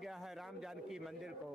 गया है राम जानकी मंदिर को।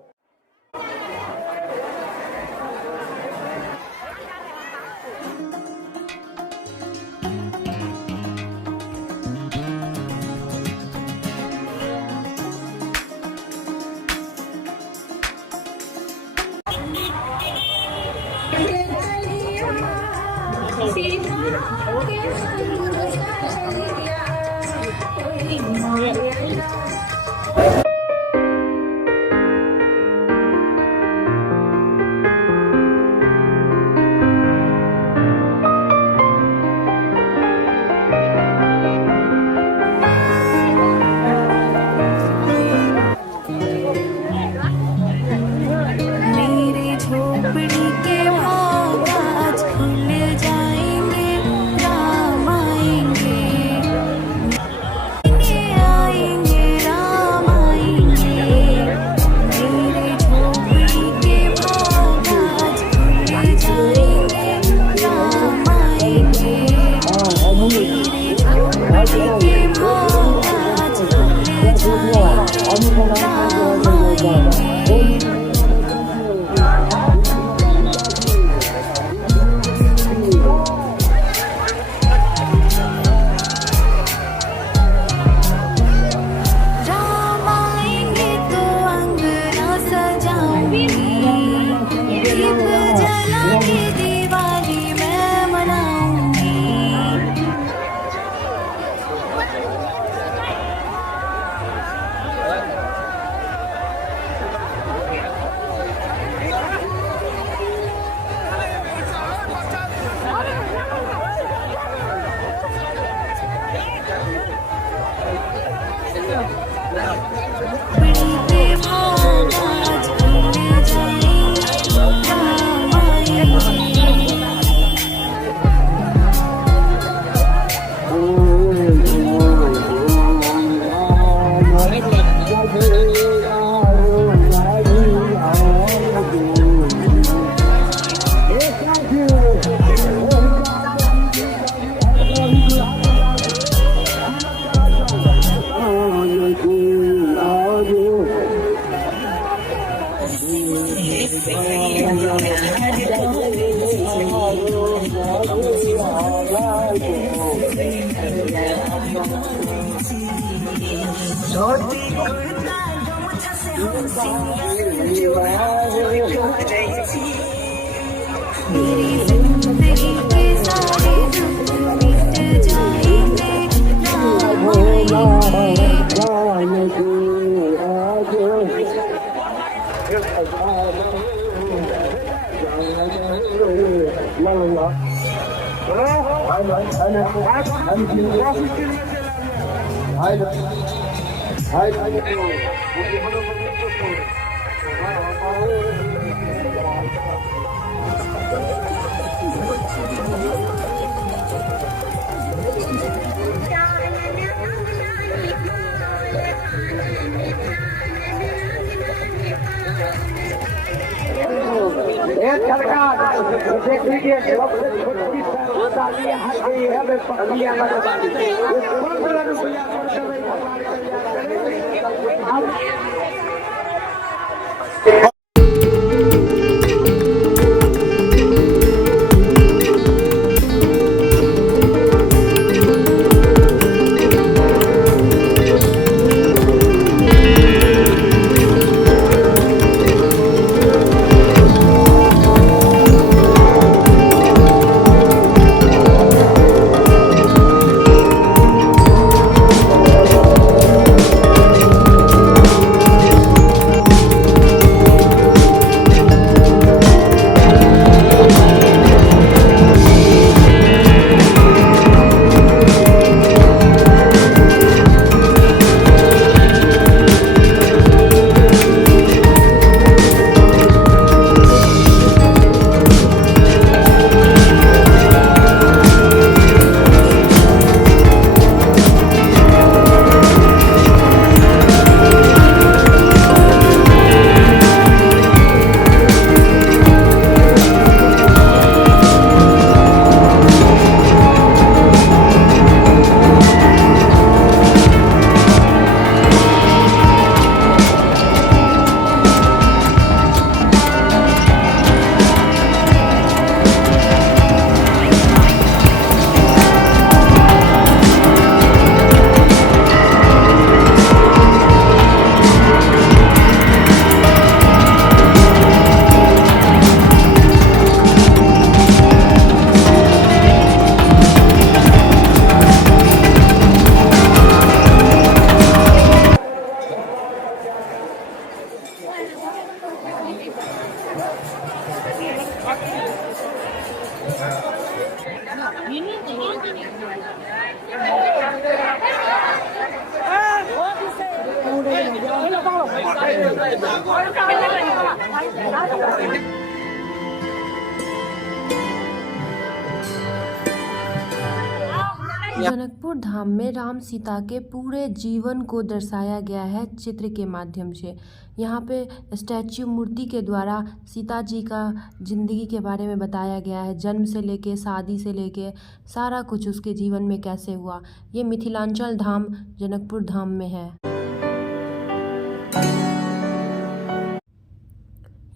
जनकपुर धाम में राम सीता के पूरे जीवन को दर्शाया गया है चित्र के माध्यम से। यहाँ पे स्टैच्यू मूर्ति के द्वारा सीता जी का जिंदगी के बारे में बताया गया है, जन्म से लेके शादी से लेके सारा कुछ उसके जीवन में कैसे हुआ। ये मिथिलांचल धाम जनकपुर धाम में है।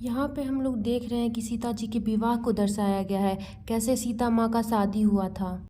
यहाँ पे हम लोग देख रहे हैं कि सीता जी के विवाह को दर्शाया गया है, कैसे सीता माँ का शादी हुआ था।